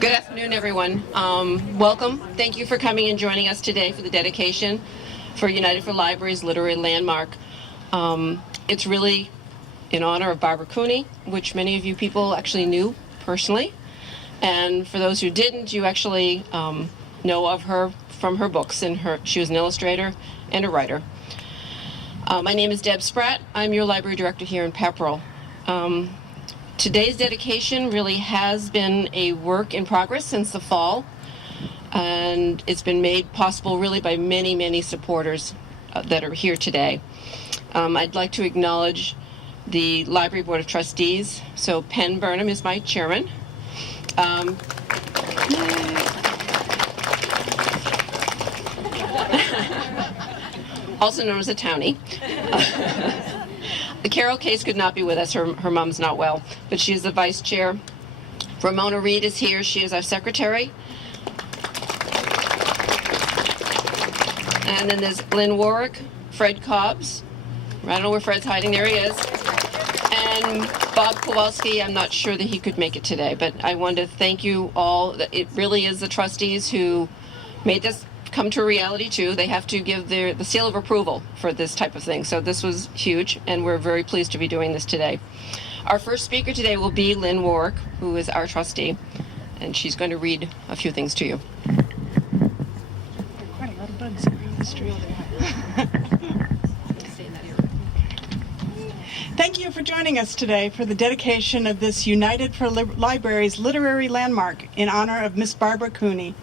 Good afternoon, everyone. Welcome. Thank you for coming and joining us today for the dedication for United for Libraries Literary Landmark. It's really in honor of Barbara Cooney, which many of you people actually knew personally. And for those who didn't, you actually know of her from her books. She was an illustrator and a writer. My name is Deb Spratt. I'm your library director here in Pepperell. Today's dedication really has been a work in progress since the fall, and it's been made possible really by many, many supporters that are here today. I'd like to acknowledge the Library Board of Trustees. So Penn Burnham is my chairman. Also known as a townie. Carol Case could not be with us. Her mom's not well, but she is the vice chair. Ramona Reed is here. She is our secretary. And then there's Lynn Warwick, Fred Cobbs. I don't know where Fred's hiding. There he is. And Bob Kowalski. I'm not sure that he could make it today, but I want to thank you all. It really is the trustees who made this come to reality too. They have to give the seal of approval for this type of thing. So this was huge, and we're very pleased to be doing this today. Our first speaker today will be Lynn Warwick, who is our trustee, and she's going to read a few things to you. Quite a lot of bugs around the street. Thank you for joining us today for the dedication of this United for Libraries Literary Landmark in honor of Miss Barbara Cooney.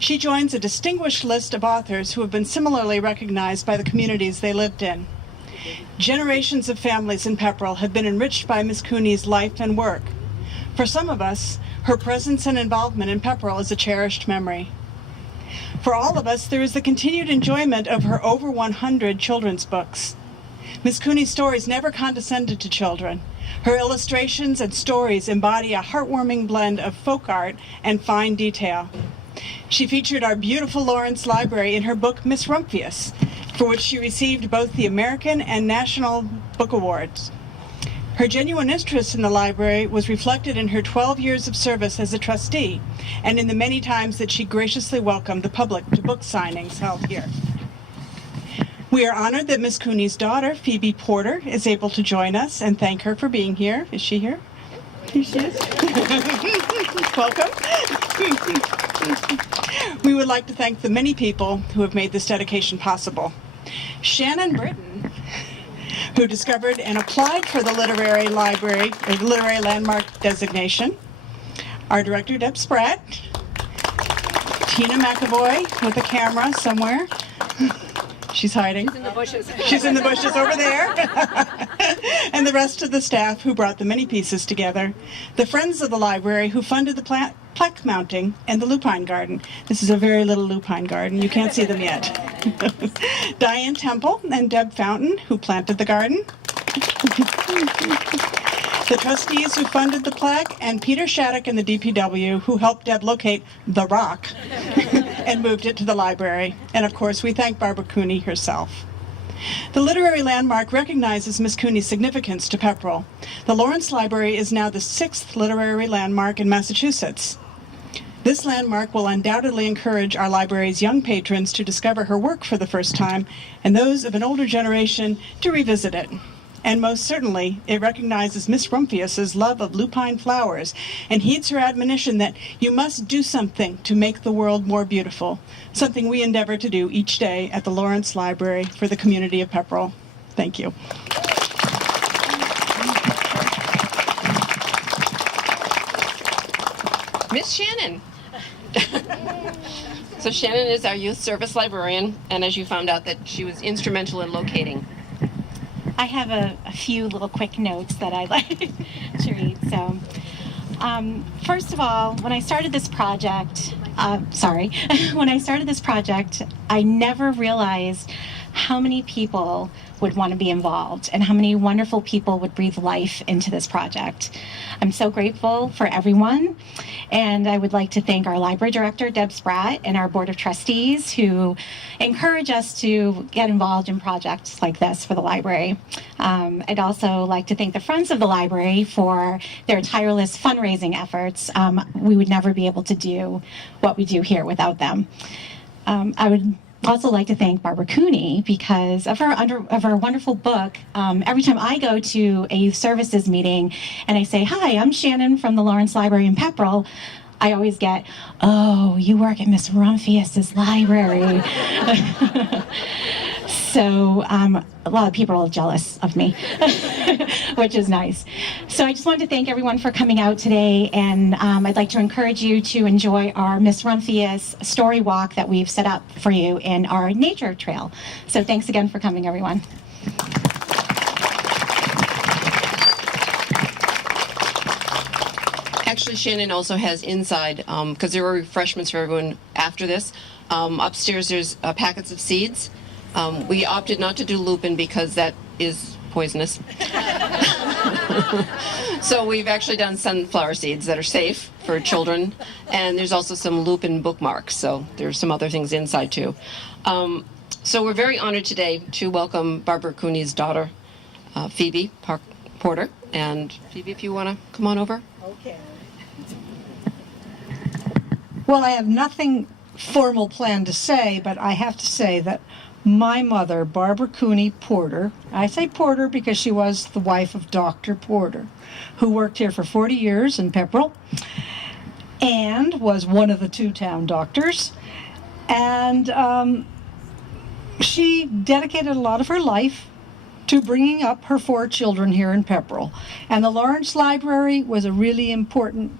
She joins a distinguished list of authors who have been similarly recognized by the communities they lived in. Generations of families in Pepperell have been enriched by Miss Cooney's life and work. For some of us, her presence and involvement in Pepperell is a cherished memory. For all of us, there is the continued enjoyment of her over 100 children's books. Miss Cooney's stories never condescended to children. Her illustrations and stories embody a heartwarming blend of folk art and fine detail. She featured our beautiful Lawrence Library in her book, Miss Rumphius, for which she received both the American and National Book Awards. Her genuine interest in the library was reflected in her 12 years of service as a trustee and in the many times that she graciously welcomed the public to book signings held here. We are honored that Miss Cooney's daughter, Phoebe Porter, is able to join us and thank her for being here. Is she here? Here she is. Welcome. We would like to thank the many people who have made this dedication possible. Shannon Britton, who discovered and applied for the Literary Landmark designation. Our director, Deb Spratt. Tina McAvoy with a camera somewhere. She's hiding. She's in the bushes. She's in the bushes over there. And the rest of the staff who brought the many pieces together. The Friends of the Library who funded the plaque mounting and the lupine garden. This is a very little lupine garden. You can't see them yet. Diane Temple and Deb Fountain who planted the garden. The trustees who funded the plaque, and Peter Shattuck and the DPW who helped Deb locate the rock and moved it to the library. And of course, we thank Barbara Cooney herself. The Literary Landmark recognizes Miss Cooney's significance to Pepperell. The Lawrence Library is now the 6th literary landmark in Massachusetts. This landmark will undoubtedly encourage our library's young patrons to discover her work for the first time, and those of an older generation to revisit it. And most certainly, it recognizes Miss Rumphius's love of lupine flowers and heeds her admonition that you must do something to make the world more beautiful, something we endeavor to do each day at the Lawrence Library for the community of Pepperell. Thank you. Miss Shannon. So Shannon is our youth service librarian, and as you found out, that she was instrumental in locating. I have a few little quick notes that I'd like to read. So, first of all, when I started this project, I never realized how many people would want to be involved and how many wonderful people would breathe life into this project. I'm so grateful for everyone, and I would like to thank our library director, Deb Spratt, and our board of trustees who encourage us to get involved in projects like this for the library. I'd also like to thank the Friends of the Library for their tireless fundraising efforts. We would never be able to do what we do here without them. I would also like to thank Barbara Cooney because of her wonderful book. Every time I go to a youth services meeting and I say, "Hi, I'm Shannon from the Lawrence Library in Pepperell," I always get, "Oh, you work at Miss Rumphius's library." So a lot of people are jealous of me, which is nice. So I just wanted to thank everyone for coming out today, and I'd like to encourage you to enjoy our Miss Rumphius story walk that we've set up for you in our nature trail. So thanks again for coming, everyone. Actually, Shannon also has inside, because there are refreshments for everyone after this. Upstairs, there's packets of seeds. We opted not to do lupin because that is poisonous. So we've actually done sunflower seeds that are safe for children. And there's also some lupin bookmarks. So there's some other things inside too. So we're very honored today to welcome Barbara Cooney's daughter, Phoebe Porter. And Phoebe, if you want to come on over. Okay. Well, I have nothing formal planned to say, but I have to say that my mother, Barbara Cooney Porter, I say Porter because she was the wife of Dr. Porter, who worked here for 40 years in Pepperell and was one of the two town doctors. And she dedicated a lot of her life to bringing up her 4 children here in Pepperell. And the Lawrence Library was a really important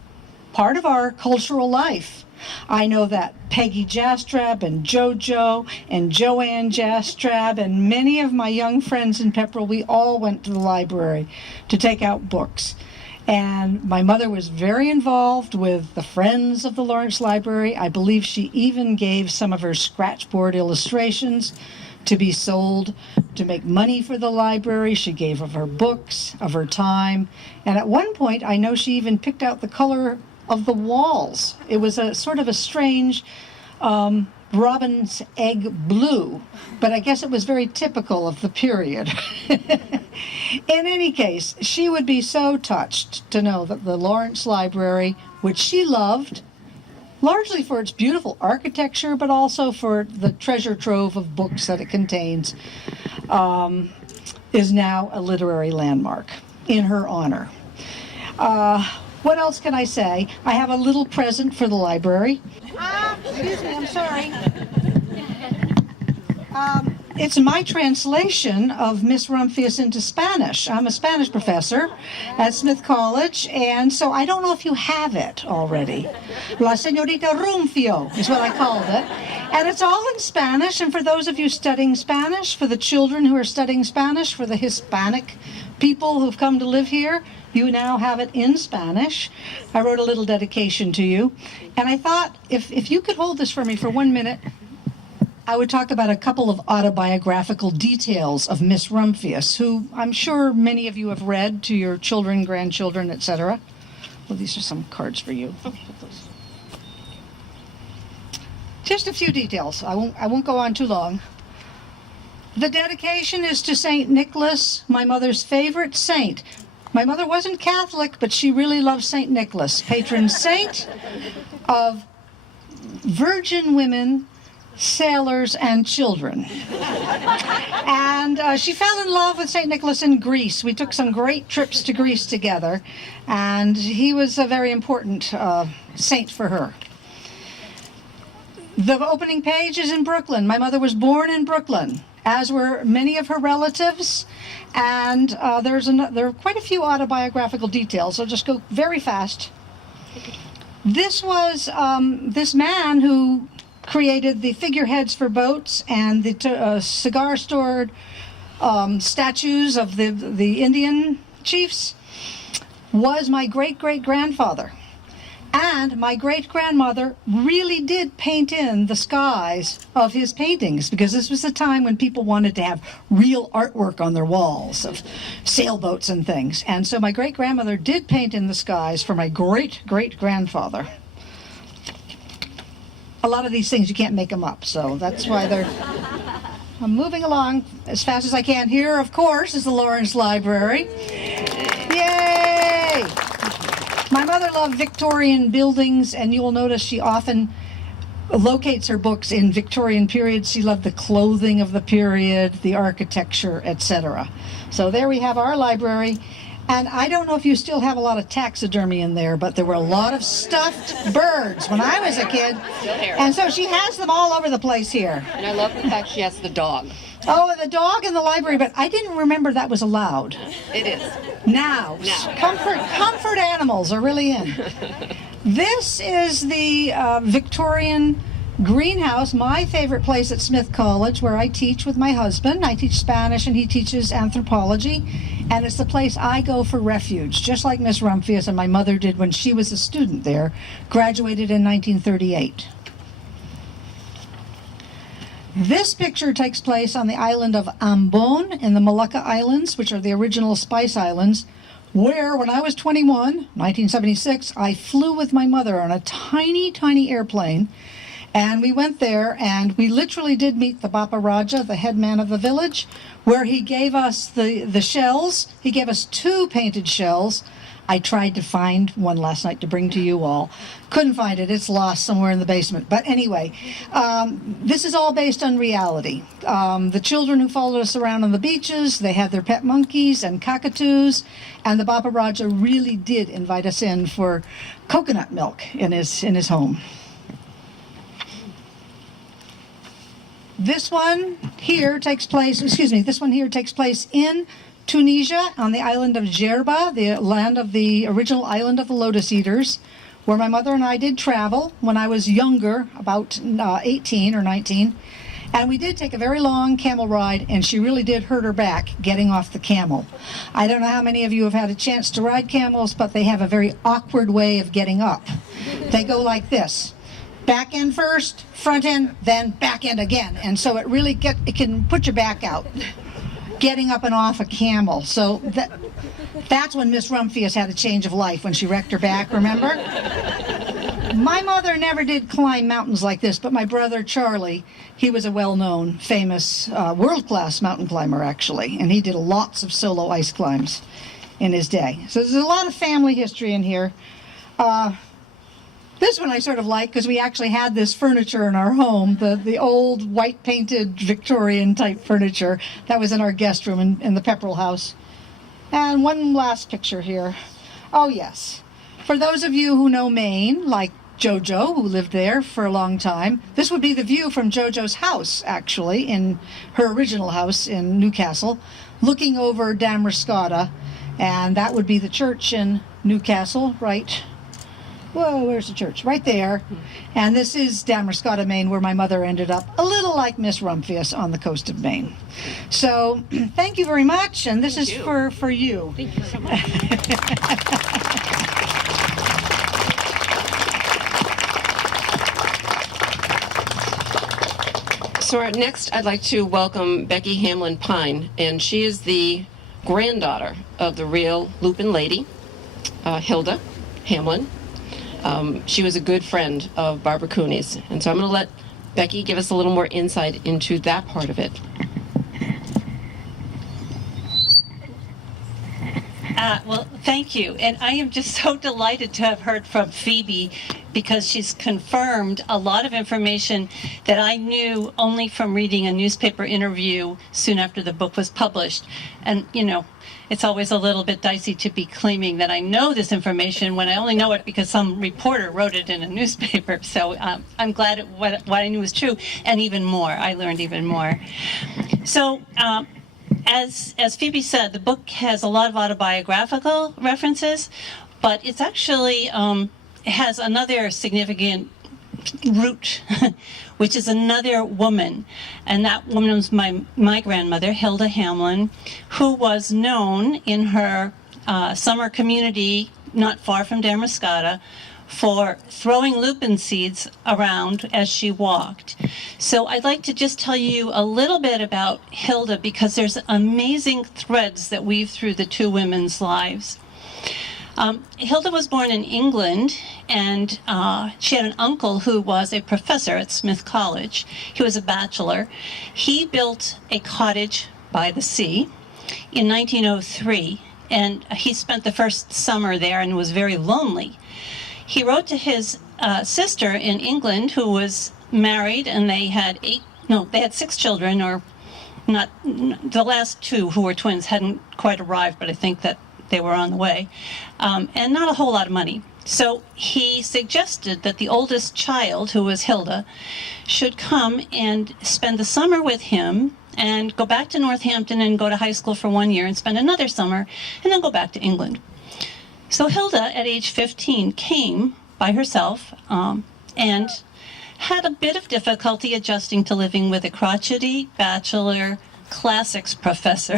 part of our cultural life. I know that Peggy Jastrab and Jojo and Joanne Jastrab and many of my young friends in Pepperell, we all went to the library to take out books. And my mother was very involved with the Friends of the Lawrence Library. I believe she even gave some of her scratchboard illustrations to be sold to make money for the library. She gave of her books, of her time. And at one point, I know she even picked out the color of the walls. It was a sort of a strange robin's egg blue, but I guess it was very typical of the period. In any case, she would be so touched to know that the Lawrence Library, which she loved, largely for its beautiful architecture, but also for the treasure trove of books that it contains, is now a literary landmark in her honor. What else can I say? I have a little present for the library. Excuse me, I'm sorry. It's my translation of Miss Rumphius into Spanish. I'm a Spanish professor at Smith College, and so I don't know if you have it already. La Señorita Rumfio is what I called it. And it's all in Spanish, and for those of you studying Spanish, for the children who are studying Spanish, for the Hispanic people who've come to live here, you now have it in Spanish. I wrote a little dedication to you. And I thought, if you could hold this for me for 1 minute, I would talk about a couple of autobiographical details of Miss Rumphius, who I'm sure many of you have read to your children, grandchildren, etc. Well, these are some cards for you. Just a few details. I won't go on too long. The dedication is to St. Nicholas, my mother's favorite saint. My mother wasn't Catholic, but she really loved St. Nicholas, patron saint of virgin women, sailors, and children. And she fell in love with St. Nicholas in Greece. We took some great trips to Greece together, and he was a very important saint for her. The opening page is in Brooklyn. My mother was born in Brooklyn, as were many of her relatives, and there are quite a few autobiographical details. I'll just go very fast. This was this man who created the figureheads for boats and the cigar-stored statues of the Indian chiefs, was my great-great-grandfather. And my great-grandmother really did paint in the skies of his paintings, because this was a time when people wanted to have real artwork on their walls of sailboats and things. And so my great-grandmother did paint in the skies for my great-great-grandfather. A lot of these things, you can't make them up, so that's why they're... I'm moving along as fast as I can. Here, of course, is the Lawrence Library. Yay! My mother loved Victorian buildings, and you will notice she often locates her books in Victorian period. She loved the clothing of the period, the architecture, etc. So there we have our library. And I don't know if you still have a lot of taxidermy in there, but there were a lot of stuffed birds when I was a kid. And so she has them all over the place here. And I love the fact she has the dog. Oh, the dog in the library, but I didn't remember that was allowed. It is. Now. Comfort animals are really in. This is the Victorian greenhouse, my favorite place at Smith College, where I teach with my husband. I teach Spanish and he teaches anthropology, and it's the place I go for refuge, just like Miss Rumphius and my mother did when she was a student there, graduated in 1938. This picture takes place on the island of Ambon in the Molucca Islands, which are the original Spice Islands, where when I was 21, 1976, I flew with my mother on a tiny, tiny airplane. And we went there, and we literally did meet the Bapa Raja, the head man of the village, where he gave us the shells. He gave us 2 painted shells. I tried to find one last night to bring to you all. Couldn't find it. It's lost somewhere in the basement. But anyway, this is all based on reality. The children who followed us around on the beaches, they had their pet monkeys and cockatoos, and the Bapa Raja really did invite us in for coconut milk in his home. This one here takes place in Tunisia on the island of Djerba, the original island of the Lotus Eaters, where my mother and I did travel when I was younger, about 18 or 19. And we did take a very long camel ride, and she really did hurt her back getting off the camel. I don't know how many of you have had a chance to ride camels, but they have a very awkward way of getting up. They go like this. Back end first, front end, then back end again. And so it can put your back out, getting up and off a camel. So that's when Miss Rumphius had a change of life, when she wrecked her back, remember? My mother never did climb mountains like this, but my brother Charlie, he was a well-known, famous, world-class mountain climber, actually. And he did lots of solo ice climbs in his day. So there's a lot of family history in here. This one I sort of like because we actually had this furniture in our home, the old white painted Victorian type furniture that was in our guest room in the Pepperell house. And one last picture here. Oh yes, for those of you who know Maine, like Jojo, who lived there for a long time, this would be the view from Jojo's house, actually, in her original house in Newcastle, looking over Damerscotta, and that would be the church in Newcastle, right? Whoa, where's the church? Right there. And this is Damerscotta, Maine, where my mother ended up, a little like Miss Rumphius on the coast of Maine. So thank you very much, and this is for you. Thank you so much. So next, I'd like to welcome Becky Hamlin Pine, and she is the granddaughter of the real Lupin lady, Hilda Hamlin. She was a good friend of Barbara Cooney's, and so I'm going to let Becky give us a little more insight into that part of it. Well, thank you. And I am just so delighted to have heard from Phoebe, because she's confirmed a lot of information that I knew only from reading a newspaper interview soon after the book was published. And, you know, it's always a little bit dicey to be claiming that I know this information when I only know it because some reporter wrote it in a newspaper. So I'm glad what I knew was true, and even more. I learned even more. So as Phoebe said, the book has a lot of autobiographical references, but it's actually has another significant root, which is another woman, and that woman was my grandmother, Hilda Hamlin, who was known in her summer community not far from Damerscotta for throwing lupin seeds around as she walked. So I'd like to just tell you a little bit about Hilda, because there's amazing threads that weave through the two women's lives. Hilda was born in England, and she had an uncle who was a professor at Smith College. He was a bachelor. He built a cottage by the sea in 1903, and he spent the first summer there and was very lonely. He wrote to his sister in England, who was married, and they had 6 children, or not. The last 2, who were twins, hadn't quite arrived, but I think that they were on the way, and not a whole lot of money. So he suggested that the oldest child, who was Hilda, should come and spend the summer with him and go back to Northampton and go to high school for 1 year and spend another summer and then go back to England. So Hilda, at age 15, came by herself and had a bit of difficulty adjusting to living with a crotchety bachelor classics professor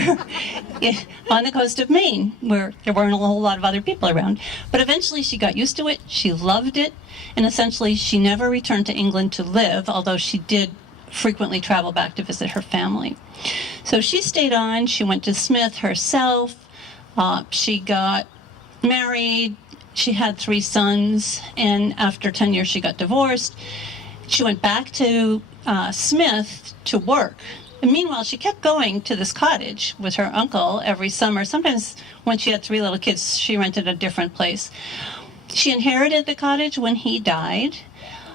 on the coast of Maine, where there weren't a whole lot of other people around. But eventually she got used to it, she loved it, and essentially she never returned to England to live, although she did frequently travel back to visit her family. So she stayed on, she went to Smith herself, she got married, she had 3 sons, and after 10 years she got divorced. She went back to Smith to work. And meanwhile, she kept going to this cottage with her uncle every summer. Sometimes when she had 3 little kids, she rented a different place. She inherited the cottage when he died,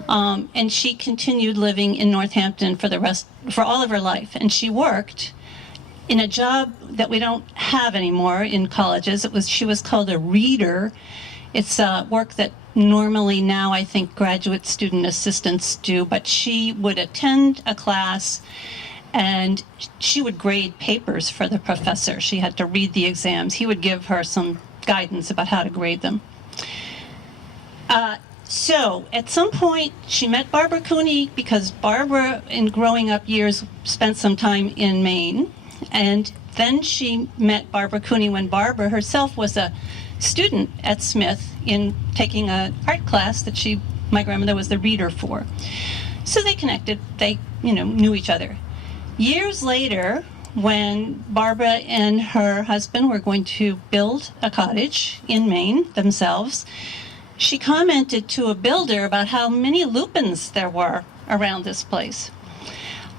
and she continued living in Northampton for all of her life. And she worked in a job that we don't have anymore in colleges. She was called a reader. It's work that normally now I think graduate student assistants do, but she would attend a class and she would grade papers for the professor. She had to read the exams. He would give her some guidance about how to grade them. So at some point, she met Barbara Cooney, because Barbara, in growing up years, spent some time in Maine. And then she met Barbara Cooney when Barbara herself was a student at Smith in taking an art class that my grandmother was the reader for. So they connected. They, knew each other. Years later, when Barbara and her husband were going to build a cottage in Maine themselves, she commented to a builder about how many lupins there were around this place.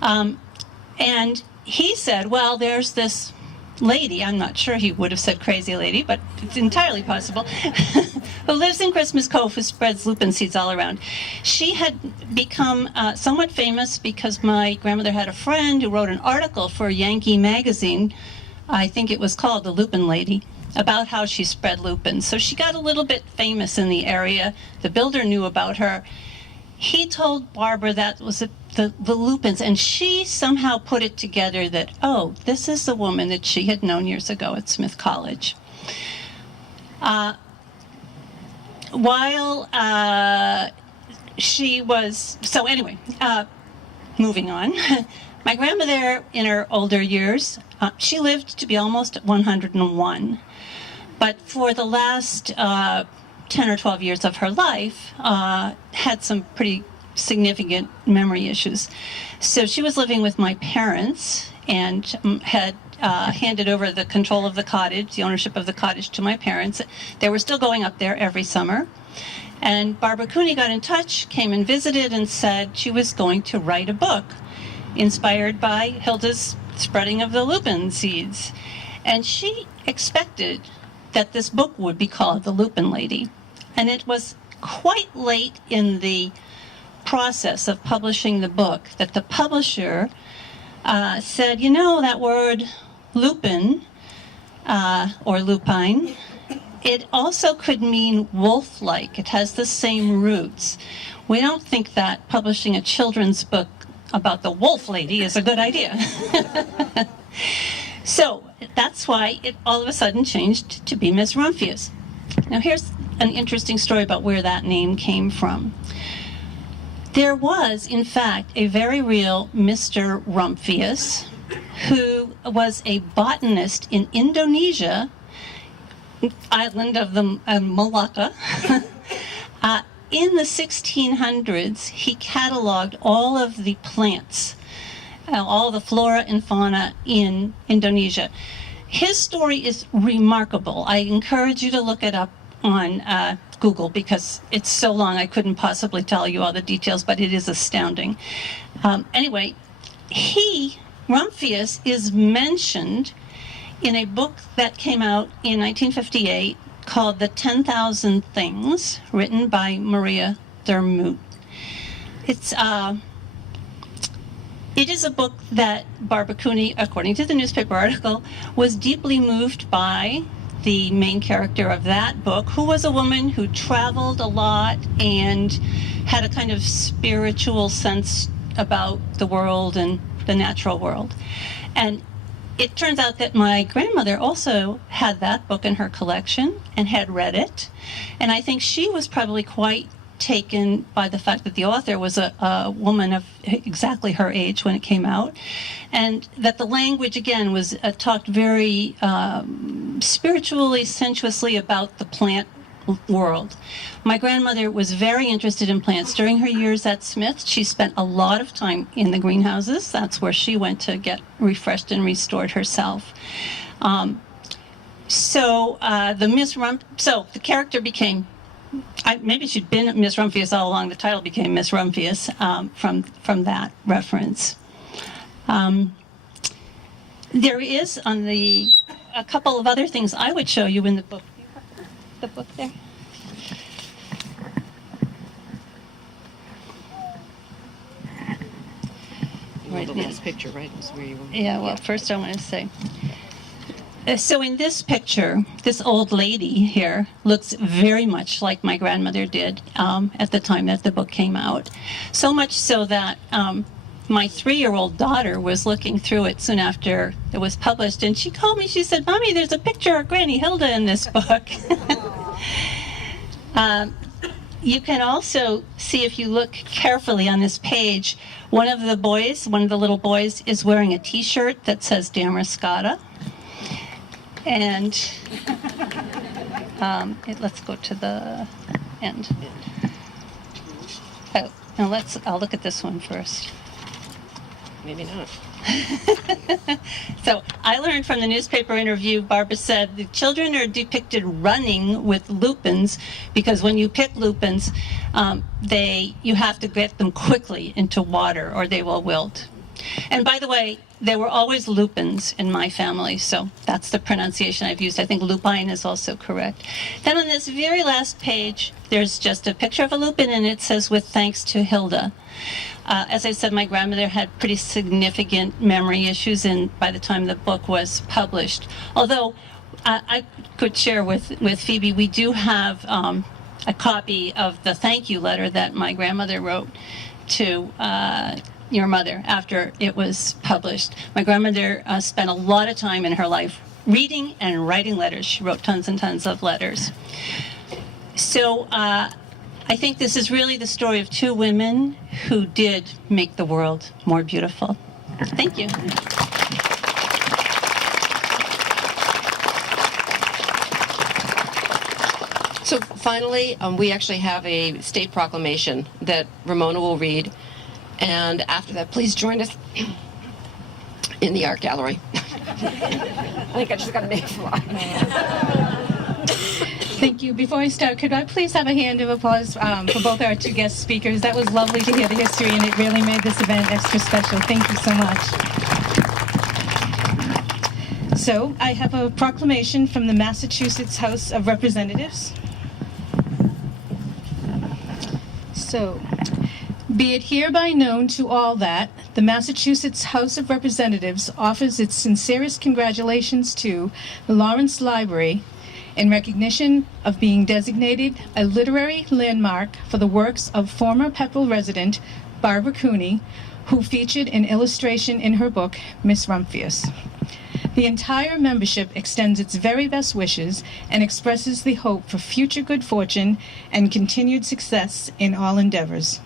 And he said, well, there's this lady, I'm not sure he would have said crazy lady, but it's entirely possible, who lives in Christmas Cove, who spreads lupin seeds all around. She had become somewhat famous because my grandmother had a friend who wrote an article for Yankee magazine, I think it was called The Lupin Lady, about how she spread lupins. So she got a little bit famous in the area. The builder knew about her. He told Barbara that was the lupins, and she somehow put it together that, oh, this is the woman that she had known years ago at Smith College. Moving on. My grandmother, in her older years, she lived to be almost 101. But for the last 10 or 12 years of her life, had some pretty significant memory issues. So she was living with my parents and had handed over the control of the cottage, the ownership of the cottage, to my parents. They were still going up there every summer. And Barbara Cooney got in touch, came and visited, and said she was going to write a book inspired by Hilda's spreading of the lupin seeds. And she expected that this book would be called The Lupin Lady. And it was quite late in the process of publishing the book that the publisher said, that word lupin or lupine, it also could mean wolf-like. It has the same roots. We don't think that publishing a children's book about the wolf lady is a good idea. So that's why it all of a sudden changed to be Miss Rumphius. Now here's an interesting story about where that name came from. There was, in fact, a very real Mr. Rumphius who was a botanist in Indonesia, island of the Malacca, In the 1600s, he cataloged all of the plants, all the flora and fauna in Indonesia. His story is remarkable. I encourage you to look it up on Google because it's so long I couldn't possibly tell you all the details, but it is astounding. Anyway, Rumphius, is mentioned in a book that came out in 1958 called The 10,000 Things, written by Maria Thermoot. It is a book that Barbara Cooney, according to the newspaper article, was deeply moved by the main character of that book, who was a woman who traveled a lot and had a kind of spiritual sense about the world and the natural world. And it turns out that my grandmother also had that book in her collection and had read it. And I think she was probably quite taken by the fact that the author was a woman of exactly her age when it came out. And that the language, again, was talked very spiritually, sensuously about the plant world. My grandmother was very interested in plants. During her years at Smith, she spent a lot of time in the greenhouses. That's where she went to get refreshed and restored herself. So the character became, maybe she'd been Miss Rumphius all along. The title became Miss Rumphius from that reference. There is a couple of other things I would show you in the book. The book there. Right, the last picture, right, is where you were. Yeah, well, first I want to say. So in this picture, this old lady here looks very much like my grandmother did at the time that the book came out. So much so that my 3-year-old daughter was looking through it soon after it was published, and she called me. She said, "Mommy, there's a picture of Granny Hilda in this book." You can also see, if you look carefully on this page, one of the little boys is wearing a T-shirt that says Damariscotta. And let's go to the end. Oh, now I'll look at this one first. Maybe not. So I learned from the newspaper interview, Barbara said the children are depicted running with lupins because when you pick lupins, you have to get them quickly into water or they will wilt. And by the way, there were always lupins in my family, so that's the pronunciation I've used. I think lupine is also correct. Then on this very last page, there's just a picture of a lupin, and it says, "With thanks to Hilda." As I said, my grandmother had pretty significant memory issues, and by the time the book was published, although I could share with Phoebe, we do have a copy of the thank you letter that my grandmother wrote to your mother after it was published. My grandmother spent a lot of time in her life reading and writing letters. She wrote tons and tons of letters. So I think this is really the story of two women who did make the world more beautiful. Thank you. So finally, we actually have a state proclamation that Ramona will read. And after that, please join us in the art gallery. I think I just got a name fly. Thank you. Before I start, could I please have a hand of applause for both our two guest speakers? That was lovely to hear the history, and it really made this event extra special. Thank you so much. So, I have a proclamation from the Massachusetts House of Representatives. So, be it hereby known to all that the Massachusetts House of Representatives offers its sincerest congratulations to the Lawrence Library in recognition of being designated a literary landmark for the works of former Pepperell resident Barbara Cooney, who featured an illustration in her book, Miss Rumphius. The entire membership extends its very best wishes and expresses the hope for future good fortune and continued success in all endeavors.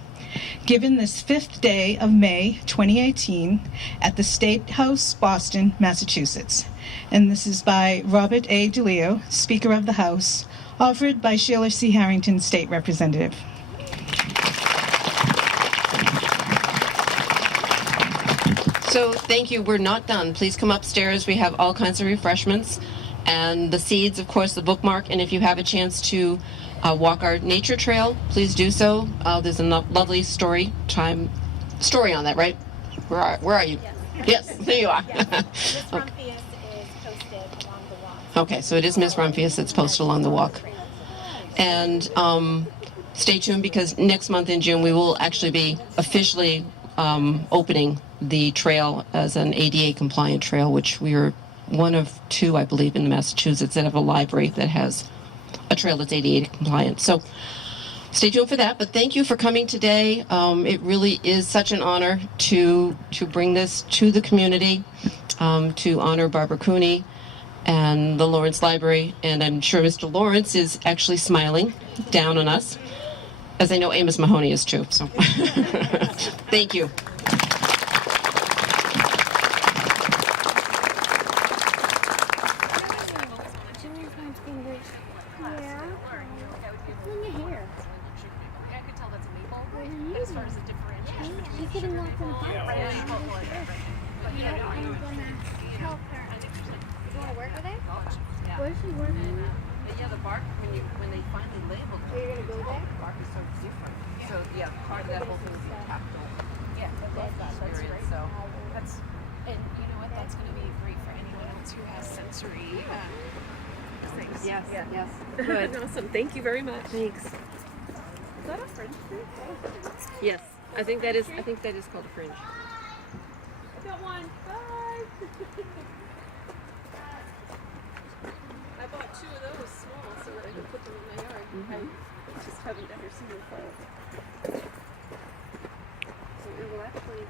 Given this 5th day of May 2018 at the State House, Boston, Massachusetts. And this is by Robert A. DeLeo, Speaker of the House, Offered by Sheila C. Harrington, State Representative. So thank you. We're not done. Please come upstairs. We have all kinds of refreshments. And the seeds, of course, the bookmark. And if you have a chance to walk our nature trail, please do so. There's a lovely story on that, right? Where are you? Yes, there you are. Miss Rumphius is posted along the walk. Okay, so it is Miss Rumphius that's posted along the walk. And stay tuned, because next month in June we will actually be officially opening the trail as an ADA compliant trail, which we are one of two, I believe, in Massachusetts that have a library that has a trail that's ADA compliant. So stay tuned for that. But thank you for coming today. It really is such an honor to bring this to the community, to honor Barbara Cooney and the Lawrence Library. And I'm sure Mr. Lawrence is actually smiling down on us, as I know Amos Mahoney is too. So thank you. Where's she working? Yeah, the bark, when they finally labeled it, Are you gonna go there? bark is so different. So yeah, part of that whole thing is the tactile. Yeah, that's experience, great. so. And you know what? That's going to be great for anyone else who has sensory things. Yes, yes. Good. Awesome. Thank you very much. Thanks. Is that a French fruit? Yes, I think that is called a fringe. I got one. Bye. I bought 2 of those small so that I could put them in my yard. I just haven't ever seen them fall. So it will actually